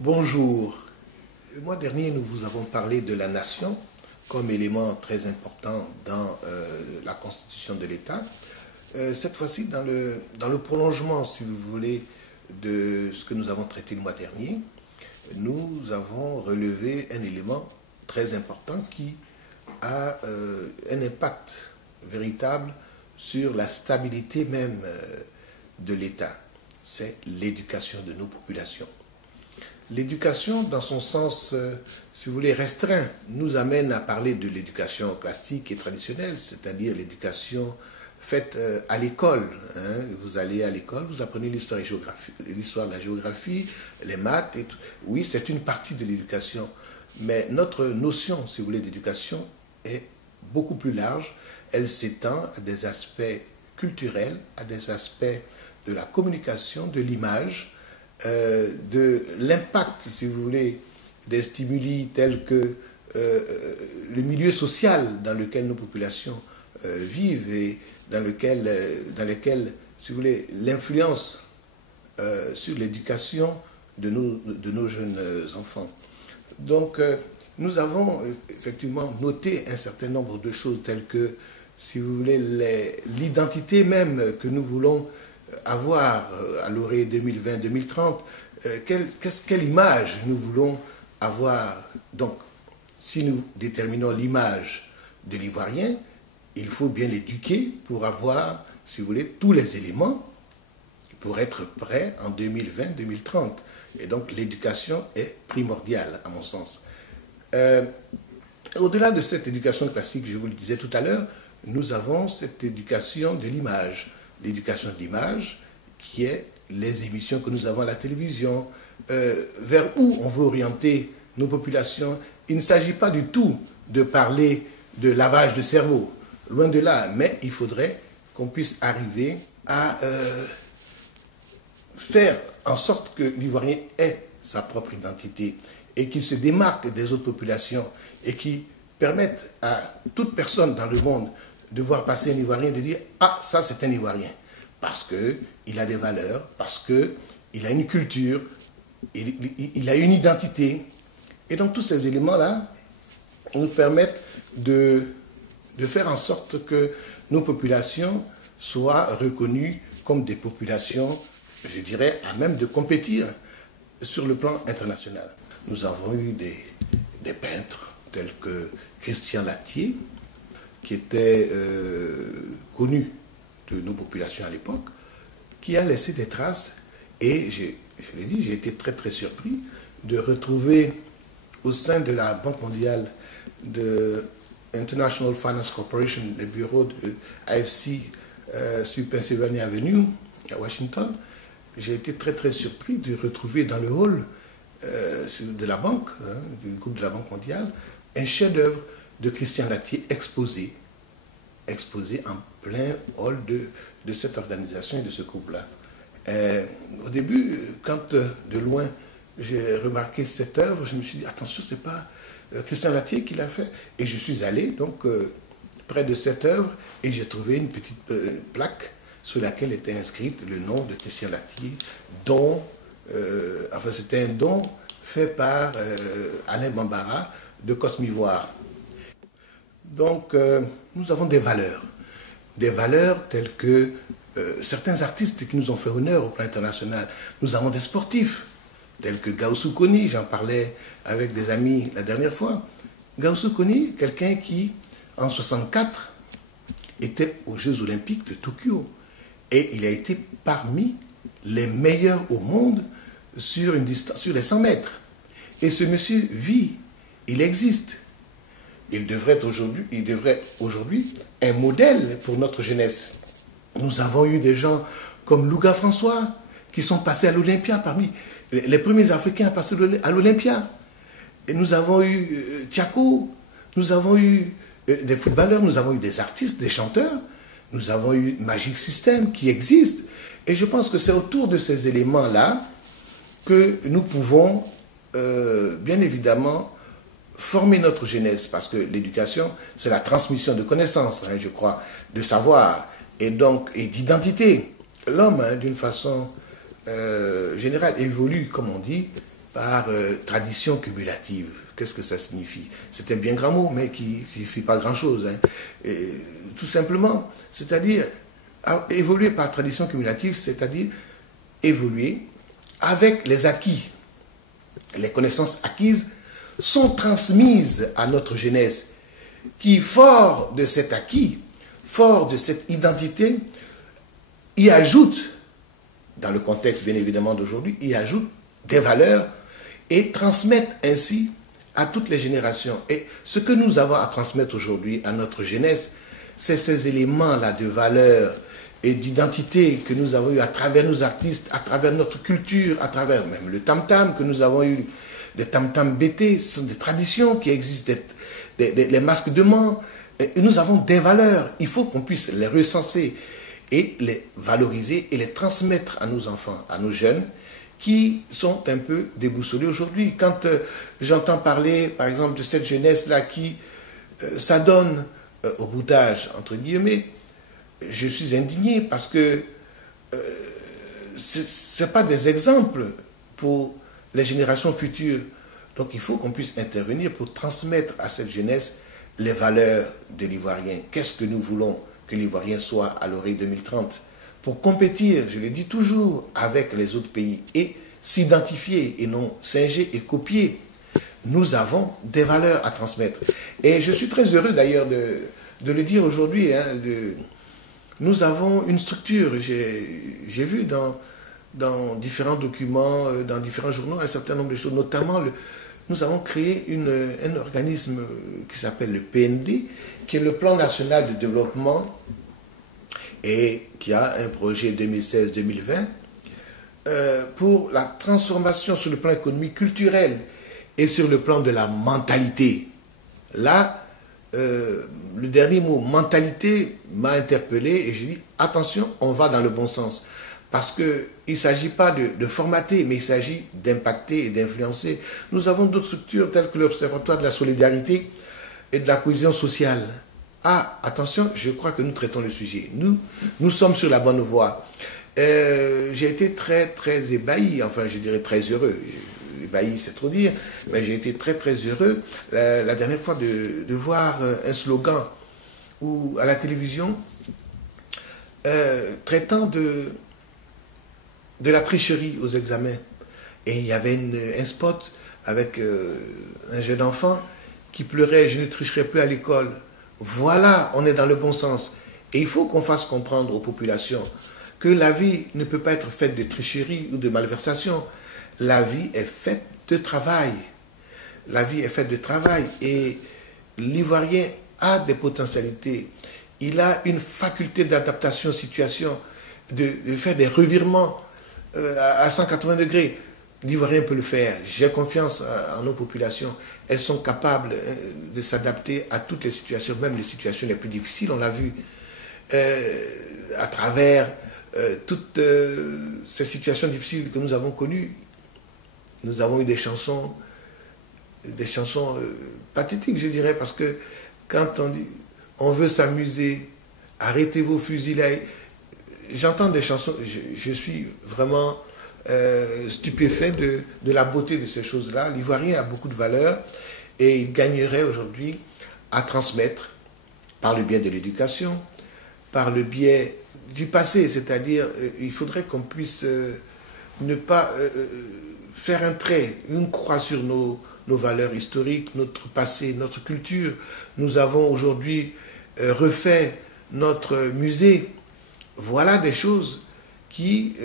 Bonjour. Le mois dernier, nous vous avons parlé de la nation comme élément très important dans la constitution de l'État. Cette fois-ci, dans le prolongement, si vous voulez, de ce que nous avons traité le mois dernier, nous avons relevé un élément très important qui a un impact véritable sur la stabilité même de l'État. C'est l'éducation de nos populations. L'éducation, dans son sens, si vous voulez, restreint, nous amène à parler de l'éducation classique et traditionnelle, c'est-à-dire l'éducation faite à l'école. Vous allez à l'école, vous apprenez l'histoire de la géographie, les maths, et tout. Oui, c'est une partie de l'éducation, mais notre notion, si vous voulez, d'éducation est beaucoup plus large. Elle s'étend à des aspects culturels, à des aspects de la communication, de l'image, de l'impact, si vous voulez, des stimuli tels que le milieu social dans lequel nos populations vivent et dans lequel, si vous voulez, l'influence sur l'éducation de nos jeunes enfants. Donc, nous avons effectivement noté un certain nombre de choses telles que, si vous voulez, l'identité même que nous voulons avoir à l'horizon 2020-2030, quelle image nous voulons avoir. Donc, si nous déterminons l'image de l'Ivoirien, il faut bien l'éduquer pour avoir, si vous voulez, tous les éléments pour être prêt en 2020-2030. Et donc, l'éducation est primordiale, à mon sens. Au-delà de cette éducation classique, je vous le disais tout à l'heure, nous avons cette éducation de l'image. L'éducation de l'image, qui est les émissions que nous avons à la télévision, vers où on veut orienter nos populations. Il ne s'agit pas du tout de parler de lavage de cerveau, loin de là, mais il faudrait qu'on puisse arriver à faire en sorte que l'Ivoirien ait sa propre identité et qu'il se démarque des autres populations et qui permette à toute personne dans le monde de voir passer un Ivoirien, de dire « Ah, ça c'est un Ivoirien ». Parce qu'il a des valeurs, parce qu'il a une culture, il a une identité. Et donc tous ces éléments-là nous permettent de faire en sorte que nos populations soient reconnues comme des populations, je dirais, à même de compétir sur le plan international. Nous avons eu des peintres tels que Christian Latier, qui était connu de nos populations à l'époque, qui a laissé des traces. Et je l'ai dit, j'ai été très très surpris de retrouver au sein de la Banque mondiale, de International Finance Corporation, le bureau de AFC sur Pennsylvania Avenue à Washington, j'ai été très très surpris de retrouver dans le hall de la banque, du groupe de la Banque mondiale, un chef-d'œuvre de Christian Latier exposé en plein hall de cette organisation et de ce groupe-là. Au début, quand de loin j'ai remarqué cette œuvre, je me suis dit, attention, c'est pas Christian Latier qui l'a fait. Et je suis allé donc près de cette œuvre et j'ai trouvé une petite plaque sur laquelle était inscrite le nom de Christian Latier, dont, enfin c'était un don fait par Alain Bambara de Cosmivoire. Donc, nous avons des valeurs telles que certains artistes qui nous ont fait honneur au plan international. Nous avons des sportifs, tels que Gaussou Kony, j'en parlais avec des amis la dernière fois. Gaussou Kony, quelqu'un qui, en 1964, était aux Jeux Olympiques de Tokyo. Et il a été parmi les meilleurs au monde sur les 100 mètres. Et ce monsieur vit, il existe. Il devrait aujourd'hui un modèle pour notre jeunesse. Nous avons eu des gens comme Louga François qui sont passés à l'Olympia, parmi les premiers Africains à passer à l'Olympia. Et nous avons eu Tiako, nous avons eu des footballeurs, nous avons eu des artistes, des chanteurs, nous avons eu Magic System qui existe. Et je pense que c'est autour de ces éléments-là que nous pouvons, bien évidemment, former notre jeunesse, parce que l'éducation, c'est la transmission de connaissances, hein, je crois, de savoir, et donc et d'identité. L'homme, hein, d'une façon générale, évolue, comme on dit, par tradition cumulative. Qu'est-ce que ça signifie? C'est un bien grand mot, mais qui ne signifie pas grand-chose. Hein. Tout simplement, c'est-à-dire évoluer par tradition cumulative, c'est-à-dire évoluer avec les acquis. Les connaissances acquises sont transmises à notre jeunesse, qui, fort de cet acquis, fort de cette identité, y ajoute, dans le contexte bien évidemment d'aujourd'hui, y ajoute des valeurs et transmettent ainsi à toutes les générations. Et ce que nous avons à transmettre aujourd'hui à notre jeunesse, c'est ces éléments-là de valeurs et d'identité que nous avons eu à travers nos artistes, à travers notre culture, à travers même le tam-tam que nous avons eu, des tam-tam BT, ce sont des traditions qui existent, les masques de mans. Et nous avons des valeurs, il faut qu'on puisse les recenser et les valoriser et les transmettre à nos enfants, à nos jeunes, qui sont un peu déboussolés aujourd'hui. Quand j'entends parler, par exemple, de cette jeunesse-là qui s'adonne au boutage, entre guillemets, je suis indigné parce que ce n'est pas des exemples pour les générations futures. Donc il faut qu'on puisse intervenir pour transmettre à cette jeunesse les valeurs de l'Ivoirien. Qu'est-ce que nous voulons que l'Ivoirien soit à l'horizon 2030 ? Pour compétir, je le dis toujours, avec les autres pays et s'identifier et non singer et copier. Nous avons des valeurs à transmettre. Et je suis très heureux d'ailleurs de le dire aujourd'hui. Hein, nous avons une structure. J'ai vu dans différents documents, dans différents journaux, un certain nombre de choses, notamment nous avons créé un organisme qui s'appelle le PND, qui est le Plan national de développement et qui a un projet 2016-2020 pour la transformation sur le plan économique, culturel et sur le plan de la mentalité. Là, le dernier mot, mentalité, m'a interpellé et j'ai dit, attention, on va dans le bon sens. Parce qu'il ne s'agit pas de formater, mais il s'agit d'impacter et d'influencer. Nous avons d'autres structures telles que l'Observatoire de la solidarité et de la cohésion sociale. Ah, attention, je crois que nous traitons le sujet. Nous sommes sur la bonne voie. J'ai été très, très ébahi, enfin je dirais très heureux. Ébahi, c'est trop dire, mais j'ai été très, très heureux la dernière fois de voir un slogan à la télévision traitant de la tricherie aux examens. Et il y avait un spot avec un jeune enfant qui pleurait « Je ne tricherai plus à l'école ». Voilà, on est dans le bon sens. Et il faut qu'on fasse comprendre aux populations que la vie ne peut pas être faite de tricherie ou de malversation. La vie est faite de travail. La vie est faite de travail. Et l'Ivoirien a des potentialités. Il a une faculté d'adaptation aux situations, de faire des revirements à 180 degrés. L'Ivoirien peut le faire. J'ai confiance en nos populations. Elles sont capables de s'adapter à toutes les situations, même les situations les plus difficiles. On l'a vu à travers toutes ces situations difficiles que nous avons connues. Nous avons eu des chansons pathétiques, je dirais, parce que quand on dit on veut s'amuser, arrêtez vos fusils. J'entends des chansons, je suis vraiment stupéfait de la beauté de ces choses-là. L'Ivoirien a beaucoup de valeur et il gagnerait aujourd'hui à transmettre par le biais de l'éducation, par le biais du passé, c'est-à-dire il faudrait qu'on puisse ne pas faire un trait, une croix sur nos valeurs historiques, notre passé, notre culture. Nous avons aujourd'hui refait notre musée. Voilà des choses qui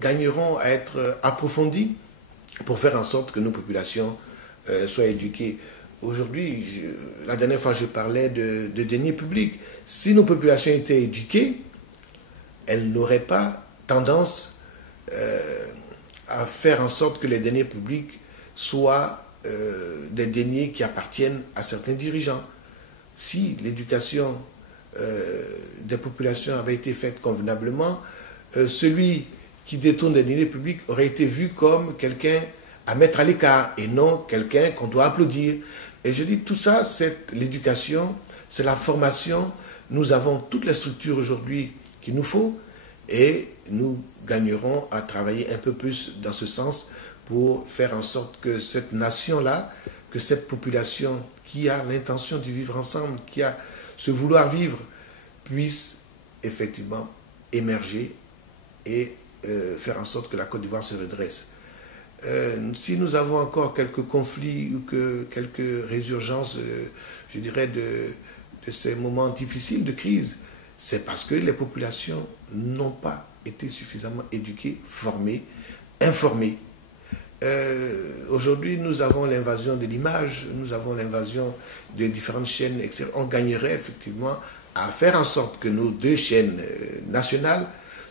gagneront à être approfondies pour faire en sorte que nos populations soient éduquées. Aujourd'hui, la dernière fois, je parlais de deniers publics. Si nos populations étaient éduquées, elles n'auraient pas tendance à faire en sorte que les deniers publics soient des deniers qui appartiennent à certains dirigeants. Si l'éducation des populations avait été faite convenablement, celui qui détourne des deniers publics aurait été vu comme quelqu'un à mettre à l'écart et non quelqu'un qu'on doit applaudir. Et je dis tout ça, c'est l'éducation, c'est la formation. Nous avons toutes les structures aujourd'hui qu'il nous faut et nous gagnerons à travailler un peu plus dans ce sens pour faire en sorte que cette nation-là, que cette population qui a l'intention de vivre ensemble, qui a ce vouloir vivre, puisse effectivement émerger et faire en sorte que la Côte d'Ivoire se redresse. Si nous avons encore quelques conflits ou quelques résurgences, je dirais, de ces moments difficiles de crise, c'est parce que les populations n'ont pas été suffisamment éduquées, formées, informées. Aujourd'hui, nous avons l'invasion de l'image, nous avons l'invasion de différentes chaînes, etc. On gagnerait effectivement à faire en sorte que nos deux chaînes nationales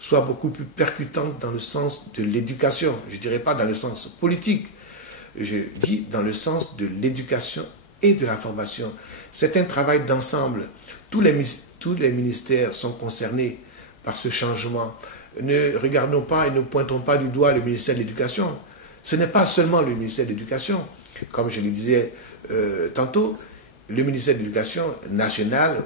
soient beaucoup plus percutantes dans le sens de l'éducation. Je ne dirais pas dans le sens politique, je dis dans le sens de l'éducation et de la formation. C'est un travail d'ensemble. Tous les ministères sont concernés par ce changement. Ne regardons pas et ne pointons pas du doigt le ministère de l'Éducation. Ce n'est pas seulement le ministère de l'Éducation. Comme je le disais tantôt, le ministère de l'Éducation nationale,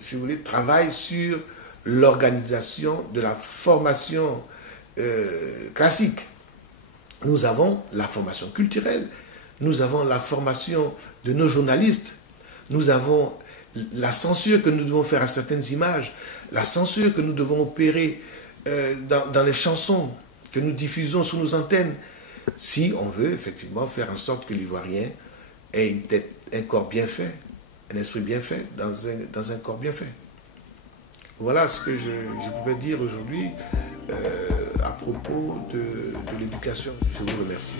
si vous voulez, travaille sur l'organisation de la formation classique. Nous avons la formation culturelle, nous avons la formation de nos journalistes, nous avons la censure que nous devons faire à certaines images, la censure que nous devons opérer dans les chansons que nous diffusons sur nos antennes, si on veut effectivement faire en sorte que l'Ivoirien ait une tête, un corps bien fait, un esprit bien fait, dans un corps bien fait. Voilà ce que je pouvais dire aujourd'hui à propos de l'éducation. Je vous remercie.